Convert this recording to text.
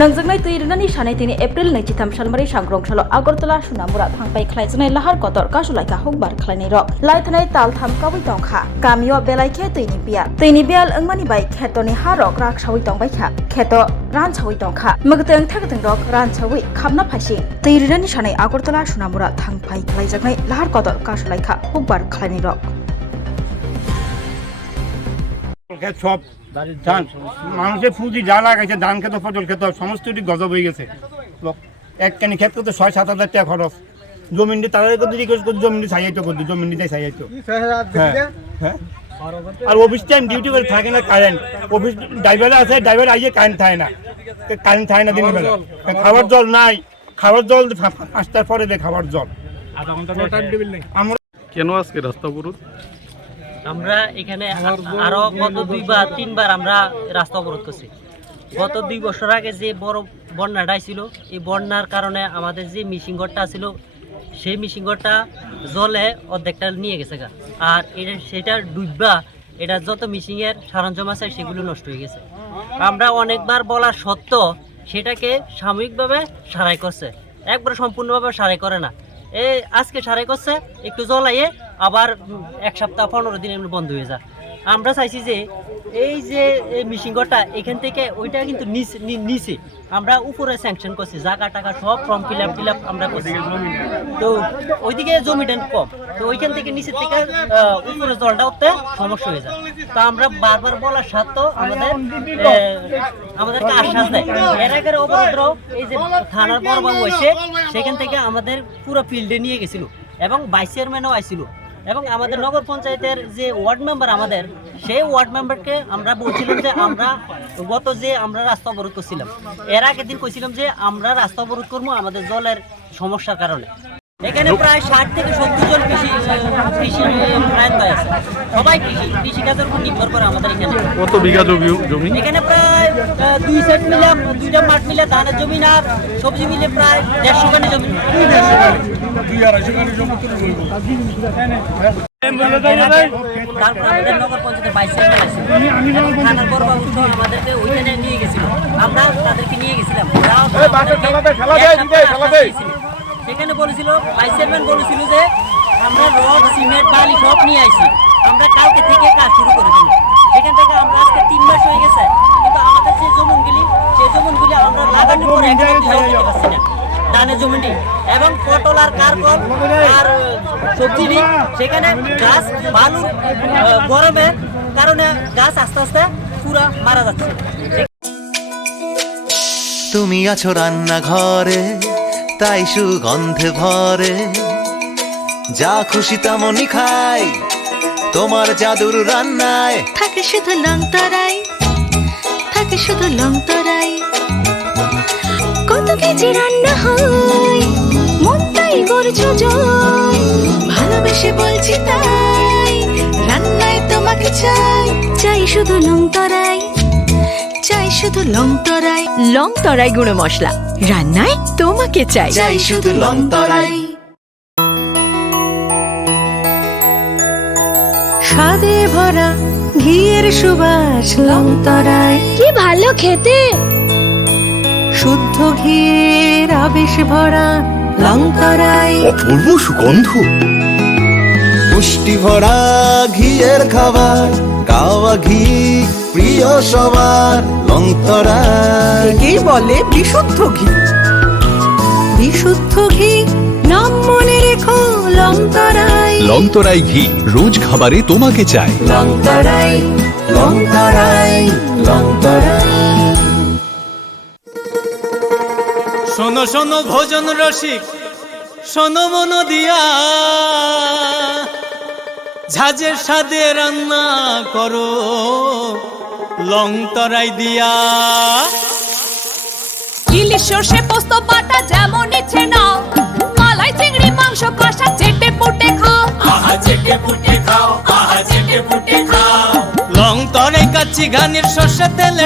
नंजोंनाय तैरनानि सानै तिनि एप्रिल 23 सालमारि सांग्रंसालो आगरतला सुनामुरा थांबाय खलायजनाय लाहार कदर कासुलायखा हुकबार खलायनाय रक लायथनाय तालथाम कावै दंखा गामियाव बेलायखे तैनि बियाल ओंमानि बाय खेतनि हारक राखसावै दंबायखा खेत रानसावै दंखा मगतों थागतों रक रानसावै खामना फायसि तैरनानि सानै आगरतला सुनामुरा थांबाय खलायजनाय लाहार कदर कासुलायखा हुकबार खलायनाय रक সব ধান মানুষের পুঁজি যা লাগাইছে ধান খেত ফসল খেত সমস্তটি গজব হয়ে গেছে একখানি ক্ষেত করতে 6-7 হাজার টাকা খরচ জমিনটি তারা করতে রিকোয়েস্ট করতে জমিনটি ছাইয়াইতো করতে জমিনটি ছাইয়াইতো হ্যাঁ আর অফিস টাইম ডিউটি করে থাকে না কারেন্ট অফিস ড্রাইভার আছে ড্রাইভার আইয়ে কারেন্ট থাকে না দিনের বেলা খাবার জল নাই খাবার জল 5টার পরে দেয় খাবার জল আমরা কেন আজকে রাস্তা অবরোধ আমরা এখানে আরো গত 2 বা 3 বার আমরা রাস্তা অবরোধ করছি গত 2 বছর আগে যে বড় বন্যাটা ছিল এই বন্যার কারণে আমাদের যে মিশিং ঘরটা ছিল সেই মিশিং ঘরটা জলে অর্ধেকটা নিয়ে গেছে আর সেটা ডুববা এটা যত মিশিং এর সরঞ্জাম আছে সেগুলো নষ্ট হয়ে গেছে আমরা অনেকবার বলা সত্ত্বেও সেটাকে সাময়িকভাবে সারাই করছে একবার সম্পূর্ণভাবে সারাই করে না এই আজকে সারাই করছে একটু জ্বলাইয়ে আবার 1 সপ্তাহ 15 দিন এমনি বন্ধ হয়ে যায় আমরা চাইছি যে এই যে মিশিং ঘরটা এখান থেকে ওইটা কিন্তু নিচে আমরা উপরে স্যাংশন করছি জায়গা টাকা সব ফর্ম ফিল আপ আমরা করছি তো ওইদিকে জমিটা কম তো ওইখান থেকে নিচের থেকে উপরে জলটা উঠতে সমস্যা হয়ে যায় তো আমরা বারবার বলার সত্ত্বেও আমাদেরকে আশ্বাস দেয় এর আগের অবরোধ এই যে থানার বড়বাবু হয়েছে সেখান থেকে আমাদের পুরো ফিল্ডে নিয়ে গেছিল এবং ভাইস চেয়ারম্যানও আইছিল এবং আমাদের নগর পঞ্চায়েতের যে ওয়ার্ড মেম্বার আমাদের সেই ওয়ার্ড মেম্বারকে আমরা বলছিলাম যে আমরা আমরা রাস্তা অবরোধ করছিলাম এর আগের দিন কইছিলাম যে আমরা রাস্তা অবরোধ করবো আমাদের জলের সমস্যার কারণে এখানে প্রায় 60 থেকে 70 জন কৃষি প্রায় আছে সবাই কৃষিকাজের উপর নির্ভর করে আমাদের এখানে কত বিঘা জমি এখানে প্রায় 2 সেট মিলে 2টা মাঠ মিলে ধানের জমি আর সবজি মিলে প্রায় 150 কানি জমি তারপর আমাদের নগর পঞ্চায়েতের ভাইস চেয়ারম্যান আছে থানার বড়বাবু আমাদেরকে ওইখানে নিয়ে গেছিল আমরা তাদেরকে নিয়ে গেছিলাম সেখানে বলেছিল ভাইস চেয়ারম্যান বলেছিল যে আমরা রড সিমেন্ট বালি সব নিয়ে আইছি আমরা কালকে থেকে কাজ শুরু করে দেব সেখান থেকে আমরা আজকে 3 মাস হয়ে গেছে কিন্তু আমাদের যে জমিগুলি আমরা লাগানোর পরে এখানে দিতে পারছি না ধানের জমিটি এবং পটল আর কারকল আর সবজি সেখানে গাছ বালুর গরমের কারণে গাছ আস্তে আস্তে পুরো মারা যাচ্ছে তুমি আছো রান্নাঘরে তাই সুগন্ধে ভরে যা খুশি তেমনই খাই তোমার জাদুর রান্নায় থাকে শুধু লং তরাই কত কেজি রান্না হয় মন তাই করছো জয় ভালোবেসে বলছি তাই রান্নায় তোমাকে চাই শুধু লং তরাই গুঁড়ো মশলা রান্নায় তোমাকে চাই শুধু লং তরাই স্বাদে ভরা ঘিয়ের সুবাস লং তরাই কি ভালো খেতে শুদ্ধ ঘিয়ের আবেশ ভরা লং তরাই অপূর্ব সুগন্ধ পুষ্টি ভরা ঘিয়ের খাবার গাওয়া ঘি প্রিয় সবার লং তরাই একেই বলে বিশুদ্ধ ঘি নাম মনে রেখো লং তরাই ঘি রোজ খাবারে তোমাকে চাই লং তরাই শোনো শোনো ভোজন রসিক শোনো মন দিয়া ঝাঁঝের স্বাদে রান্না করো লং তরাই দিয়া ইলিশ সর্ষে পোস্ত বাটা যেমন ইচ্ছে নাও মালাই চিংড়ি মাংস কষা চেটে পুটে খাও লং তরাই কাচ্চি ঘানির সর্ষে তেলে